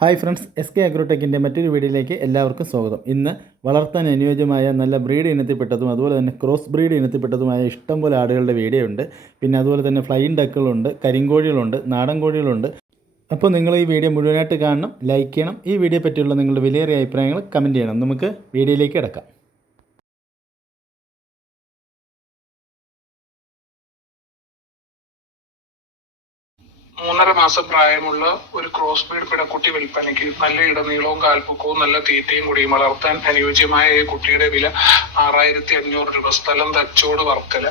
Hi friends, S K അഗ്രോടെക്കിൻ്റെ മറ്റൊരു വീഡിയോയിലേക്ക് എല്ലാവർക്കും സ്വാഗതം. ഇന്ന് വളർത്താൻ അനുയോജ്യമായ നല്ല ബ്രീഡ് ഇനത്തിൽപ്പെട്ടതും അതുപോലെ തന്നെ ക്രോസ് ബ്രീഡ് ഇനത്തിൽപ്പെട്ടതുമായ ഇഷ്ടംപോലെ ആടുകളുടെ വീഡിയോ ഉണ്ട്. പിന്നെ അതുപോലെ തന്നെ ഫ്ലൈയിങ് ഡക്കുകളുണ്ട്, കരിങ്കോഴികളുണ്ട്, നാടൻ കോഴികളുണ്ട്. അപ്പോൾ നിങ്ങൾ ഈ വീഡിയോ മുഴുവനായിട്ട് കാണണം, ലൈക്ക് ചെയ്യണം. ഈ വീഡിയോ പറ്റിയുള്ള നിങ്ങളുടെ വിലയേറിയ അഭിപ്രായങ്ങൾ കമൻറ്റ് ചെയ്യണം. നമുക്ക് വീഡിയോയിലേക്ക് കിടക്കാം. 3.5 മാസം പ്രായമുള്ള ഒരു ക്രോസ് ബ്രീഡ് പിടക്കുട്ടി വിൽപ്പനയ്ക്ക്. നല്ല ഇടനീളവും കാൽപ്പൊക്കവും നല്ല തീറ്റയും കൂടിയും. വളർത്താൻ അനുയോജ്യമായ ഈ കുട്ടിയുടെ വില 6500 രൂപ. സ്ഥലം തച്ചോട്, വർക്കല.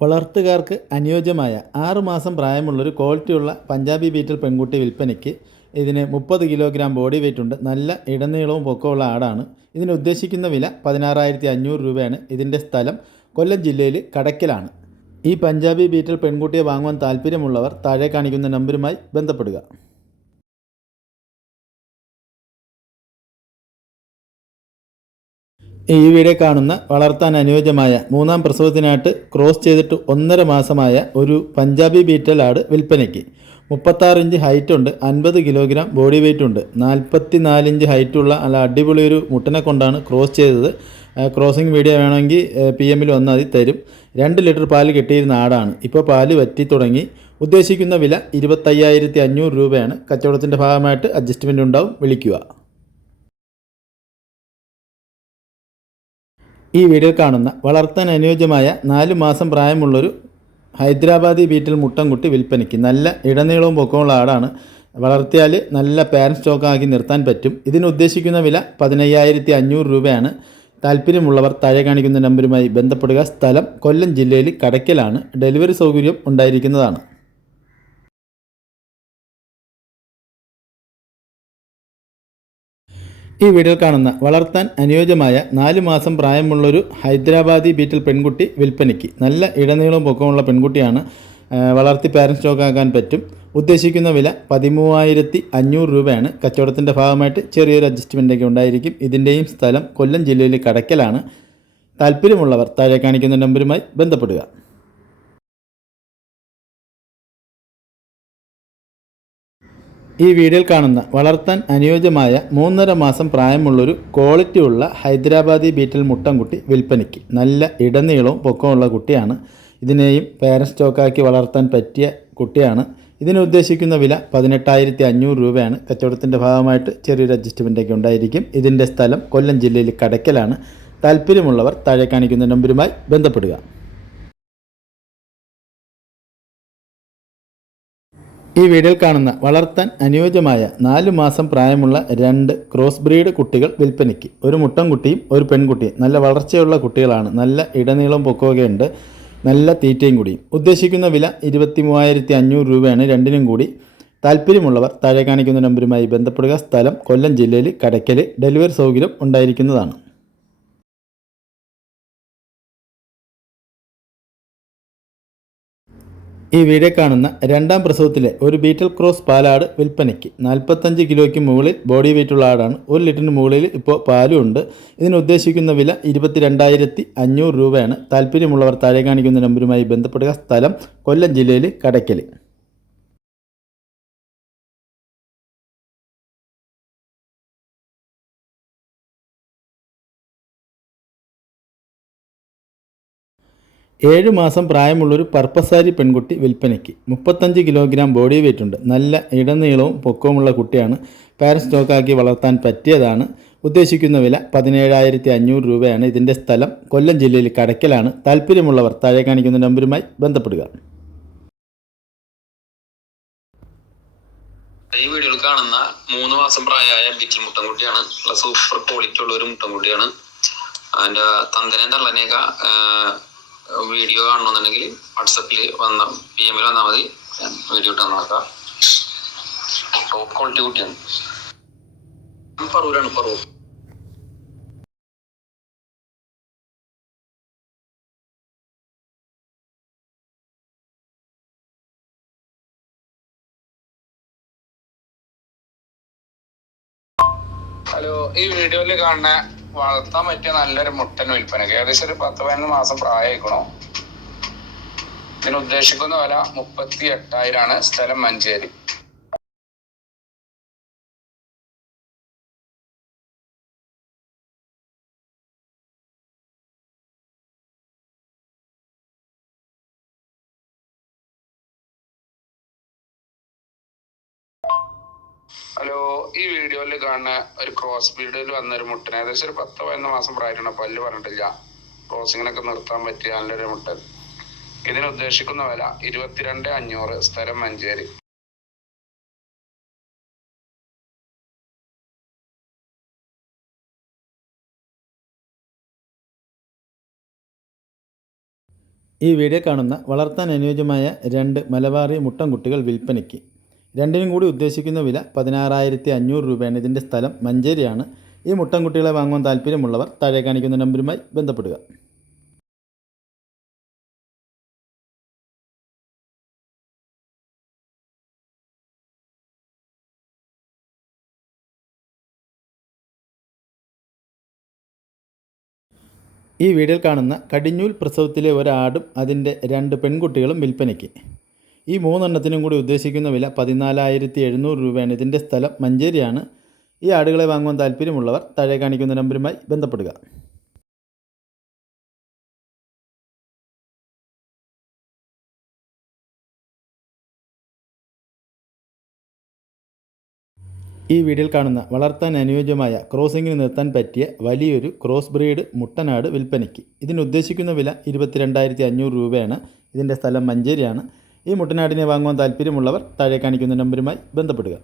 വളർത്തുകാർക്ക് അനുയോജ്യമായ 6 മാസം പ്രായമുള്ളൊരു ക്വാളിറ്റിയുള്ള പഞ്ചാബി ബീറ്റൽ പെൺകുട്ടി വിൽപ്പനയ്ക്ക്. ഇതിന് 30 കിലോഗ്രാം ബോഡി വെയ്റ്റ് ഉണ്ട്. നല്ല ഇടനീളവും പൊക്കമുള്ള ആടാണ്. ഇതിന് ഉദ്ദേശിക്കുന്ന വില 16,500 രൂപയാണ്. ഇതിൻ്റെ സ്ഥലം കൊല്ലം ജില്ലയിൽ കടയ്ക്കലാണ്. ഈ പഞ്ചാബി ബീറ്റൽ പെൺകുട്ടിയെ വാങ്ങുവാൻ താല്പര്യമുള്ളവർ താഴെ കാണിക്കുന്ന നമ്പറുമായി ബന്ധപ്പെടുക. ഈ വീഡിയോ കാണുന്ന വളർത്താൻ അനുയോജ്യമായ 3ാം പ്രസവത്തിനായിട്ട് ക്രോസ് ചെയ്തിട്ട് 1.5 മാസമായ ഒരു പഞ്ചാബി ബീറ്റൽ ആട് വിൽപ്പനയ്ക്ക്. 36 ഇഞ്ച് ഹൈറ്റ് ഉണ്ട്, 50 കിലോഗ്രാം ബോഡി വെയ്റ്റ് ഉണ്ട്. 44 ഇഞ്ച് ഹൈറ്റുള്ള നല്ല അടിപൊളി ഒരു മുട്ടനെ കൊണ്ടാണ് ക്രോസ് ചെയ്തത്. ക്രോസിംഗ് വീഡിയോ വേണമെങ്കിൽ PM-ൽ വന്നാൽ തരും. 2 ലിറ്റർ പാല് കെട്ടിയിരുന്ന ആടാണ്. ഇപ്പോൾ പാല് വറ്റി തുടങ്ങി. ഉദ്ദേശിക്കുന്ന വില 25,500 രൂപയാണ്. കച്ചവടത്തിൻ്റെ ഭാഗമായിട്ട് അഡ്ജസ്റ്റ്മെൻ്റ് ഉണ്ടാവും. വിളിക്കുക. ഈ വീഡിയോ കാണുന്ന വളർത്താൻ അനുയോജ്യമായ 4 മാസം പ്രായമുള്ളൊരു ഹൈദരാബാദി ബീറ്റൽ മുട്ടൻകുട്ടി വിൽപ്പനയ്ക്ക്. നല്ല ഇടനീളവും പൊക്കമുള്ള ആടാണ്. വളർത്തിയാൽ നല്ല പാരൻറ്റ് സ്റ്റോക്കാക്കി നിർത്താൻ പറ്റും. ഇതിന് ഉദ്ദേശിക്കുന്ന വില 15,500 രൂപയാണ്. താല്പര്യമുള്ളവർ താഴെ കാണിക്കുന്ന നമ്പറുമായി ബന്ധപ്പെടുക. സ്ഥലം കൊല്ലം ജില്ലയിൽ കടയ്ക്കലാണ്. ഡെലിവറി സൗകര്യം ഉണ്ടായിരിക്കുന്നതാണ്. ഈ വീഡിയോയിൽ കാണുന്ന വളർത്താൻ അനുയോജ്യമായ 4 മാസം പ്രായമുള്ളൊരു ഹൈദരാബാദി ബീറ്റൽ പെൺകുട്ടി വിൽപ്പനയ്ക്ക്. നല്ല ഇടനീളവും പൊക്കമുള്ള പെൺകുട്ടിയാണ്. വളർത്തി പാരൻറ്റ് സ്റ്റോക്കാക്കാൻ പറ്റും. ഉദ്ദേശിക്കുന്ന വില 13,500 രൂപയാണ്. കച്ചവടത്തിൻ്റെ ഭാഗമായിട്ട് ചെറിയൊരു അഡ്ജസ്റ്റ്മെൻറ്റൊക്കെ ഉണ്ടായിരിക്കും. ഇതിൻ്റെയും സ്ഥലം കൊല്ലം ജില്ലയിൽ കടയ്ക്കലാണ്. താല്പര്യമുള്ളവർ താഴെ കാണിക്കുന്ന നമ്പറുമായി ബന്ധപ്പെടുക. ഈ വീഡിയോയിൽ കാണുന്ന വളർത്താൻ അനുയോജ്യമായ 3.5 മാസം പ്രായമുള്ളൊരു ക്വാളിറ്റിയുള്ള ഹൈദരാബാദി ബീറ്റൽ മുട്ടൻകുട്ടി വിൽപ്പനയ്ക്ക്. നല്ല ഇടനീളവും പൊക്കമുള്ള കുട്ടിയാണ്. ഇതിനെയും പാരൻറ്റ് സ്റ്റോക്കാക്കി വളർത്താൻ പറ്റിയ കുട്ടിയാണ്. ഇതിന് ഉദ്ദേശിക്കുന്ന വില 18,500 രൂപയാണ്. കച്ചവടത്തിൻ്റെ ഭാഗമായിട്ട് ചെറിയൊരു അഡ്ജസ്റ്റ്മെൻറ്റൊക്കെ ഉണ്ടായിരിക്കും. ഇതിൻ്റെ സ്ഥലം കൊല്ലം ജില്ലയിൽ കടയ്ക്കലാണ്. താല്പര്യമുള്ളവർ താഴെ കാണിക്കുന്ന നമ്പറുമായി ബന്ധപ്പെടുക. ഈ വീഡിയോയിൽ കാണുന്ന വളർത്താൻ അനുയോജ്യമായ 4 മാസം പ്രായമുള്ള 2 ക്രോസ് ബ്രീഡ് കുട്ടികൾ വിൽപ്പനയ്ക്ക്. ഒരു മുട്ടൻകുട്ടിയും ഒരു പെൺകുട്ടിയും. നല്ല വളർച്ചയുള്ള കുട്ടികളാണ്. നല്ല ഇടനീളം പൊക്കമൊക്കെയുണ്ട്. നല്ല തീറ്റയും കൂടിയും. ഉദ്ദേശിക്കുന്ന വില 23,500 രൂപയാണ് രണ്ടിനും കൂടി. താല്പര്യമുള്ളവർ താഴെ കാണിക്കുന്ന നമ്പറുമായി ബന്ധപ്പെടുക. സ്ഥലം കൊല്ലം ജില്ലയിൽ കടയ്ക്കൽ. ഡെലിവറി സൗകര്യം ഉണ്ടായിരിക്കുന്നതാണ്. ഈ വീഡിയോ കാണുന്ന 2ാം പ്രസവത്തിലെ ഒരു ബീറ്റൽ ക്രോസ് പാലാട് വിൽപ്പനയ്ക്ക്. 45 കിലോയ്ക്ക് മുകളിൽ ബോഡി വെയ്റ്റുള്ള ആടാണ്. 1 ലിറ്ററിന് മുകളിൽ ഇപ്പോൾ പാലും ഉണ്ട്. ഇതിന് ഉദ്ദേശിക്കുന്ന വില 22,500 രൂപയാണ്. താല്പര്യമുള്ളവർ താഴെ കാണിക്കുന്ന നമ്പറുമായി ബന്ധപ്പെടുക. സ്ഥലം കൊല്ലം ജില്ലയിൽ കടയ്ക്കൽ. 7 മാസം പ്രായമുള്ളൊരു പർപ്പസാരി പെൺകുട്ടി വിൽപ്പനയ്ക്ക്. 35 കിലോഗ്രാം ബോഡി വെയ്റ്റ് ഉണ്ട്. നല്ല ഇടനീളവും പൊക്കവുമുള്ള കുട്ടിയാണ്. പാരൻറ്റ് സ്റ്റോക്കാക്കി വളർത്താൻ പറ്റിയതാണ്. ഉദ്ദേശിക്കുന്ന വില 17,500 രൂപയാണ്. ഇതിൻ്റെ സ്ഥലം കൊല്ലം ജില്ലയിൽ കടയ്ക്കലാണ്. താല്പര്യമുള്ളവർ താഴെ കാണിക്കുന്ന നമ്പറുമായി ബന്ധപ്പെടുക. ഈ വീഡിയോയിൽ കാണുന്ന 3 മാസം പ്രായമായ ബീറ്റൽ മുട്ടൻകുട്ടിയാണ്. സൂപ്പർ ക്വാളിറ്റി ഉള്ള ഒരു മുട്ടൻകുട്ടിയാണ്. അതിൻ്റെ തന്തനെ തള്ളനെയൊക്കെ വീഡിയോ കാണണമെന്നുണ്ടെങ്കിൽ വാട്സപ്പിൽ PM-ൽ വന്നാൽ മതി. വീഡിയോ ഇട്ട് നോക്കാം. ടോപ്പ് ക്വാളിറ്റി കുട്ടിയാണ്. പറവൂരാണ്. ഹലോ, ഈ വീഡിയോയിൽ കാണുന്ന വളർത്താൻ പറ്റിയ നല്ലൊരു മുട്ടൻ വിൽപ്പനക്ക് ഏകദേശം ഒരു 10-15 മാസം പ്രായമായിക്കണോ. ഇതിന് ഉദ്ദേശിക്കുന്ന വില 38,000 സ്ഥലം മഞ്ചേരി. ഹലോ, ഈ വീഡിയോയിൽ കാണുന്ന ഒരു ക്രോസ് ബ്രീഡിൽ വന്നൊരു മുട്ടൻ ഏകദേശം ഒരു 10-15 മാസം പ്രായമാണ്. പല്ല് പറഞ്ഞിട്ടില്ല. ക്രോസിങ്ങിനൊക്കെ നിർത്താൻ പറ്റിയ നല്ലൊരു മുട്ടൻ. ഇതിന് ഉദ്ദേശിക്കുന്ന വില 22,500 സ്ഥലം മഞ്ചേരി. ഈ വീഡിയോ കാണുന്ന വളർത്താൻ അനുയോജ്യമായ 2 മലബാറി മുട്ടൻകുട്ടികൾ വിൽപ്പനയ്ക്ക്. രണ്ടിനും കൂടി ഉദ്ദേശിക്കുന്ന വില 16,500 രൂപയാണ്. ഇതിൻ്റെ സ്ഥലം മഞ്ചേരിയാണ്. ഈ മുട്ടൻകുട്ടികളെ വാങ്ങുവാൻ താല്പര്യമുള്ളവർ താഴെ കാണിക്കുന്ന നമ്പറുമായി ബന്ധപ്പെടുക. ഈ വീഡിയോയിൽ കാണുന്ന കടിഞ്ഞൂൽ പ്രസവത്തിലെ ഒരാടും അതിൻ്റെ 2 പെൺകുട്ടികളും വിൽപ്പനയ്ക്ക്. ഈ 3 എണ്ണത്തിനും കൂടി ഉദ്ദേശിക്കുന്ന വില 14,700 രൂപയാണ്. ഇതിൻ്റെ സ്ഥലം മഞ്ചേരിയാണ്. ഈ ആടുകളെ വാങ്ങുവാൻ താല്പര്യമുള്ളവർ താഴെ കാണിക്കുന്ന നമ്പറുമായി ബന്ധപ്പെടുക. ഈ വീഡിയോയിൽ കാണുന്ന വളർത്താൻ അനുയോജ്യമായ ക്രോസിങ്ങിന് നിർത്താൻ പറ്റിയ വലിയൊരു ക്രോസ് ബ്രീഡ് മുട്ടനാട് വിൽപ്പനയ്ക്ക്. ഇതിന് ഉദ്ദേശിക്കുന്ന വില 22,500 രൂപയാണ്. ഇതിൻ്റെ സ്ഥലം മഞ്ചേരിയാണ്. ഈ മുട്ടനാടിനെ വാങ്ങുവാൻ താല്പര്യമുള്ളവർ താഴെ കാണിക്കുന്ന നമ്പറുമായി ബന്ധപ്പെടുക.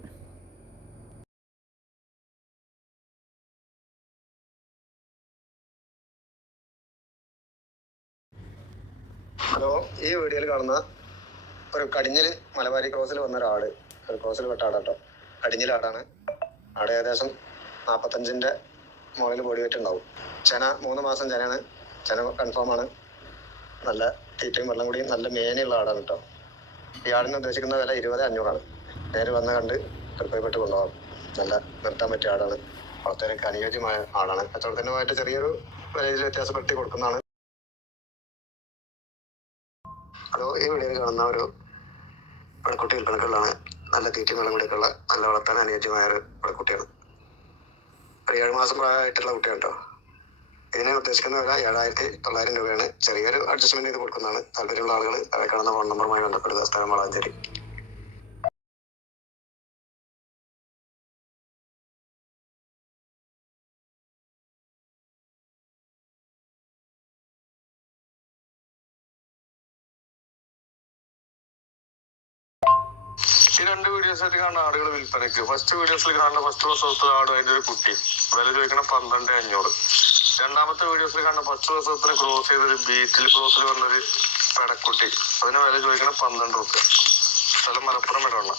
ഹലോ, ഈ വീഡിയോയിൽ കാണുന്ന ഒരു കടിഞ്ഞിൽ മലബാരി ക്രോസിൽ വന്ന ഒരാട്, ഒരു ക്രോസിൽ പെട്ട ആടാട്ടോ. കടിഞ്ഞിൽ ആടാണ്. ആട് ഏകദേശം 45ൻ്റെ മുകളിൽ ബോഡി വെയിറ്റ് ഉണ്ടാവും. ചെന 3 മാസം ചെനയാണ്. ചെന കൺഫേം ആണ്. നല്ല തീറ്റയും വെള്ളം കൂടിയും നല്ല മേനെയുള്ള ആടാണ് കേട്ടോ. ഈ ആടിന് ഉദ്ദേശിക്കുന്ന വില 20,500 നേര് വന്ന് കണ്ട് തൃപ്തിപ്പെട്ട് കൊണ്ടുപോകാം. നല്ല നിർത്താൻ പറ്റിയ ആടാണ്. വളർത്തേക്ക് അനുയോജ്യമായ ആടാണ്. കച്ചവടത്തിനുമായിട്ട് ചെറിയൊരു വിലയിൽ വ്യത്യാസപ്പെടുത്തി കൊടുക്കുന്നതാണ്. ഹലോ, ഈ വീഡിയോയിൽ കാണുന്ന ഒരു പടക്കുട്ടി വിൽപ്പനക്കുള്ളതാണ്. നല്ല തീറ്റയും വെള്ളം കൂടിയൊക്കെയുള്ള നല്ല വളർത്താൻ അനുയോജ്യമായ ഒരു പടക്കുട്ടിയാണ്. ഒരു 7 മാസം പ്രായമായിട്ടുള്ള കുട്ടിയാണ് കേട്ടോ. ഇതിനെ ഉദ്ദേശിക്കുന്ന വില 7,900 രൂപയാണ്. ചെറിയൊരു അഡ്ജസ്റ്റ്മെന്റ് ചെയ്ത് കൊടുക്കുന്നതാണ്. താല്പര്യമുള്ള ആളുകൾ അവരെ കാണുന്ന ഫോൺ നമ്പറുമായി ബന്ധപ്പെടുക. സ്ഥലം വളാഞ്ചേരി. ഈ 2 വീഡിയോസായിട്ട് കാണുന്ന ആടുകൾ വിൽപ്പനയ്ക്ക്. ഫസ്റ്റ് വീഡിയോസിൽ കാണുന്ന ഫസ്റ്റ് പ്രസവത്തിലെ ആട് അതിൻ്റെ ഒരു കുട്ടി വില ചോദിക്കണ 12,500. രണ്ടാമത്തെ വീഡിയോസിൽ കാണുന്ന ഫസ്റ്റ് പ്രസവത്തിന് ക്രോസ് ചെയ്തൊരു ബീറ്റിൽ ക്രോസിൽ വന്നൊരു പെടക്കുട്ടി അതിന് വില ചോദിക്കണ 12 രൂപ. സ്ഥലം മലപ്പുറം ഇടവണ്ണ.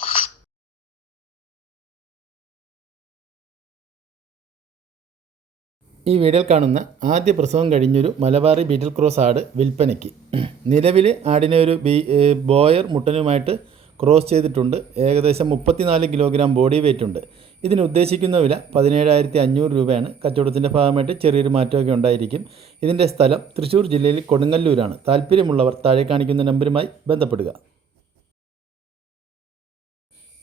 ഈ വീഡിയോയിൽ കാണുന്ന ആദ്യ പ്രസവം കഴിഞ്ഞൊരു മലബാറി ബീറ്റിൽ ക്രോസ് ആട് വിൽപ്പനയ്ക്ക്. നിലവിൽ ആടിനെ ഒരു ബോയർ മുട്ടനുമായിട്ട് ക്രോസ് ചെയ്തിട്ടുണ്ട്. ഏകദേശം 34 കിലോഗ്രാം ബോഡി വെയിറ്റ് ഉണ്ട്. ഇതിന് ഉദ്ദേശിക്കുന്ന വില 17,500 രൂപയാണ്. കച്ചവടത്തിൻ്റെ ഭാഗമായിട്ട് ചെറിയൊരു മാറ്റമൊക്കെ ഉണ്ടായിരിക്കും. ഇതിൻ്റെ സ്ഥലം തൃശ്ശൂർ ജില്ലയിൽ കൊടുങ്ങല്ലൂരാണ്. താല്പര്യമുള്ളവർ താഴെ കാണിക്കുന്ന നമ്പറുമായി ബന്ധപ്പെടുക.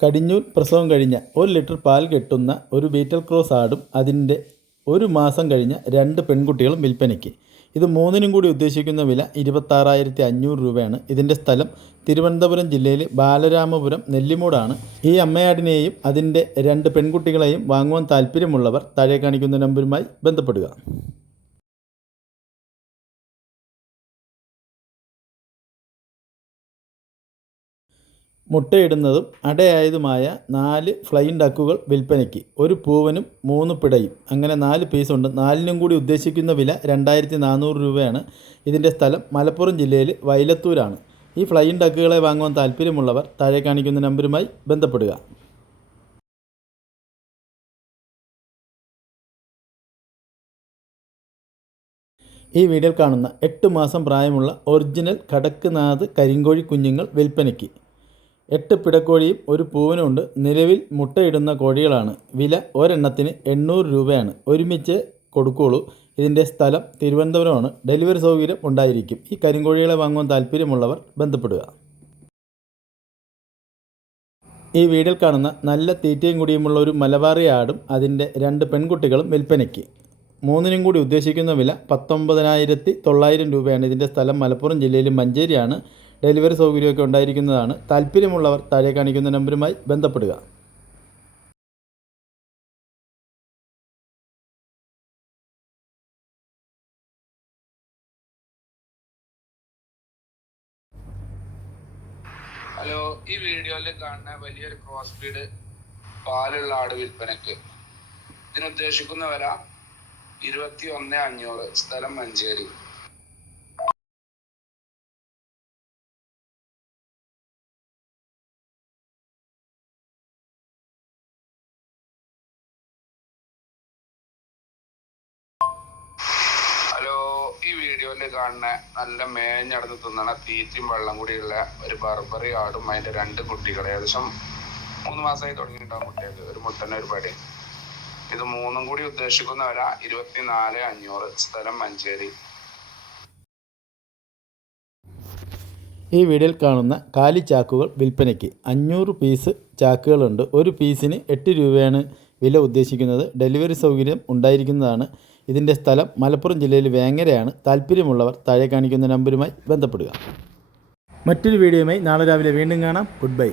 കടിഞ്ഞൂൽ പ്രസവം കഴിഞ്ഞ 1 ലിറ്റർ പാൽ കെട്ടുന്ന ഒരു ബീറ്റൽ ക്രോസ് ആടും അതിൻ്റെ 1 മാസം കഴിഞ്ഞ 2 പെൺകുട്ടികളും വിൽപ്പനയ്ക്ക്. ഇത് 3നും കൂടി ഉദ്ദേശിക്കുന്ന വില 26,500 രൂപയാണ്. ഇതിൻ്റെ സ്ഥലം തിരുവനന്തപുരം ജില്ലയിൽ ബാലരാമപുരം നെല്ലിമൂടാണ്. ഈ അമ്മയാടിനെയും അതിൻ്റെ 2 പെൺകുട്ടികളെയും വാങ്ങുവാൻ താല്പര്യമുള്ളവർ താഴെ കാണിക്കുന്ന നമ്പറുമായി ബന്ധപ്പെടുക. മുട്ടയിടുന്നതും അടയായതുമായ 4 ഫ്ലൈയിങ് ഡക്കുകൾ വിൽപ്പനയ്ക്ക്. ഒരു പൂവനും 3 പിടയും, അങ്ങനെ 4 പീസുണ്ട്. 4നും കൂടി ഉദ്ദേശിക്കുന്ന വില 2,400 രൂപയാണ്. ഇതിൻ്റെ സ്ഥലം മലപ്പുറം ജില്ലയിൽ വൈലത്തൂരാണ്. ഈ ഫ്ലൈയിങ് ഡക്കുകളെ വാങ്ങുവാൻ താല്പര്യമുള്ളവർ താഴെ കാണിക്കുന്ന നമ്പറുമായി ബന്ധപ്പെടുക. ഈ വീഡിയോയിൽ കാണുന്ന 8 മാസം പ്രായമുള്ള ഒറിജിനൽ കടക്ക്നാഥ് കരിങ്കോഴി കുഞ്ഞുങ്ങൾ വിൽപ്പനയ്ക്ക്. 8 പിടക്കോഴിയും ഒരു പൂവനുമുണ്ട്. നിലവിൽ മുട്ടയിടുന്ന കോഴികളാണ്. വില ഒരെണ്ണത്തിന് 800 രൂപയാണ്. ഒരുമിച്ച് കൊടുക്കുകയുള്ളൂ. ഇതിൻ്റെ സ്ഥലം തിരുവനന്തപുരമാണ്. ഡെലിവറി സൗകര്യം ഉണ്ടായിരിക്കും. ഈ കരിങ്കോഴികളെ വാങ്ങുവാൻ താല്പര്യമുള്ളവർ ബന്ധപ്പെടുക. ഈ വീഡിയോയിൽ കാണുന്ന നല്ല തീറ്റയും കുടിയുമുള്ള ഒരു മലബാറി ആടും അതിൻ്റെ 2 പെൺകുട്ടികളും വിൽപ്പനയ്ക്ക്. 3നും കൂടി ഉദ്ദേശിക്കുന്ന വില 19,900 രൂപയാണ്. ഇതിൻ്റെ സ്ഥലം മലപ്പുറം ജില്ലയിലെ മഞ്ചേരിയാണ്. ഡെലിവറി സൗകര്യമൊക്കെ ഉണ്ടായിരിക്കുന്നതാണ്. താല്പര്യമുള്ളവർ താഴെ കാണിക്കുന്ന നമ്പറുമായി ബന്ധപ്പെടുക. ഹലോ, ഈ വീഡിയോയിൽ കാണുന്ന വലിയൊരു ക്രോസ് ബ്രീഡ് പാലുള്ള ആട് വിൽപ്പനക്ക്. ഇതിനുദ്ദേശിക്കുന്ന വില 21,500. സ്ഥലം മഞ്ചേരി. ഹലോ, ഈ വീഡിയോയിൽ കാണുന്ന നല്ല മേഞ്ഞടന്ന് തിന്നണ തീറ്റയും വെള്ളം കൂടിയുള്ള ഒരു ബർബറി ആടും അതിന്റെ 2 കുട്ടികൾ ഏകദേശം 3 മാസമായി തുടങ്ങിയിട്ടുണ്ടാവും കുട്ടികൾക്ക്. ഒരു മുട്ടൻ്റെ ഒരു പടി. ഇത് 3ഉം കൂടി ഉദ്ദേശിക്കുന്ന വില 24,500. സ്ഥലം മഞ്ചേരി. ഈ വീഡിയോയിൽ കാണുന്ന കാലി ചാക്കുകൾ വിൽപ്പനയ്ക്ക്. 500 പീസ് ചാക്കുകളുണ്ട്. ഒരു പീസിന് 8 രൂപയാണ് വില ഉദ്ദേശിക്കുന്നത്. ഡെലിവറി സൗകര്യം ഉണ്ടായിരിക്കുന്നതാണ്. ഇതിൻ്റെ സ്ഥലം മലപ്പുറം ജില്ലയിൽ വേങ്ങരയാണ്. താല്പര്യമുള്ളവർ താഴെ കാണിക്കുന്ന നമ്പറുമായി ബന്ധപ്പെടുക. മറ്റൊരു വീഡിയോയുമായി നാളെ രാവിലെ വീണ്ടും കാണാം. Good bye.